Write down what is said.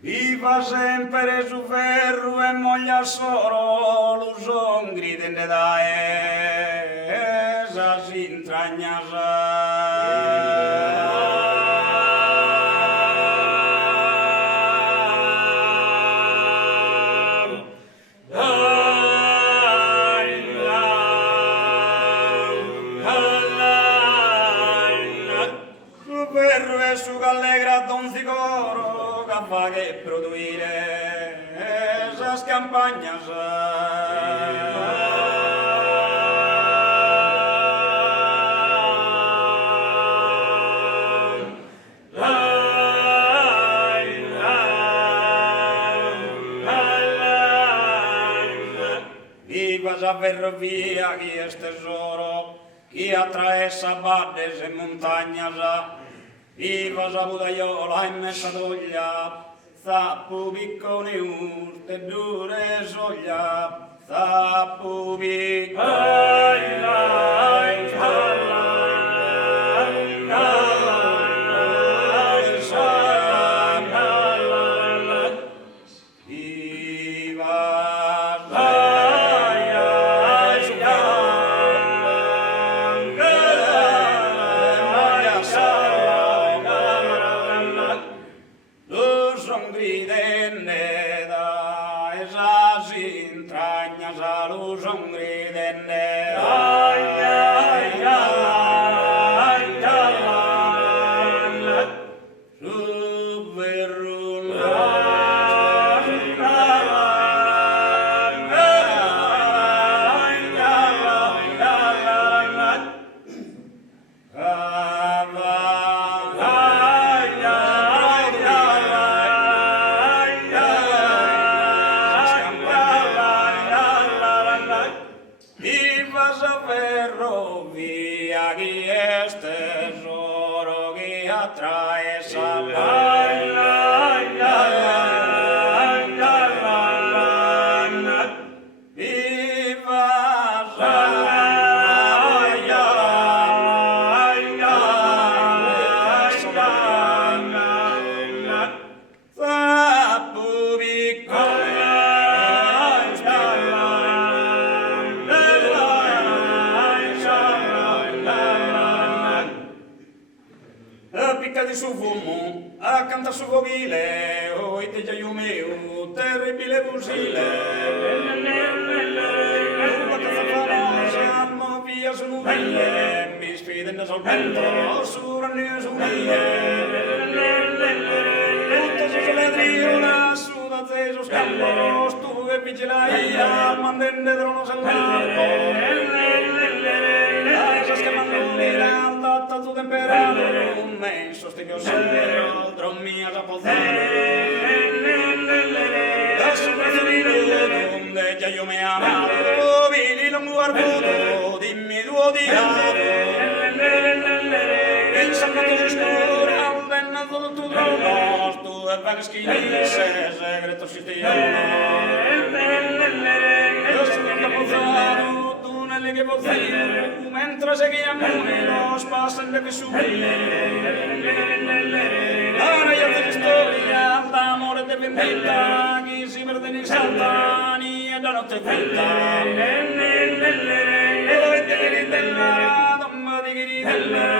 Viva sempre su ferro e moglia solo, lo son gridende da esa sin Su ferro e su gallegra donzicoro, fa che produire esas campañas. Viva esa ferrovia que es tesoro, que attraversa valles e montañas. Viva esa budaiola in messa d'oglia, zappu piccone urte dure soglia, zappu di su fumo, accanto a su covile, oi te giaio mio, terribile fusile. Una casa famosa, mo via su nuvelle, mi sfidano sul vento, su rannie su mie. Tutto su ledriola, su da te su scampo, tu che vigilaia, mandende drono salvato. Tu temperato, un me sostegno sempre, altro mia da posare. Adesso preferire donde già io mi amavo, vili non guardo, dimmi tu odiato. Il sangue si scura, un vennato tu trovo, tu e per schifise, segreto si stiano. Adesso non posato, tu nelle che pozzire, mentre seguiamo los pasan de subir. Ahora ya te historia, d'amore de vendetta, chi si perde in salta, ni da notte quenta. E dove te gridella, domma di gridella,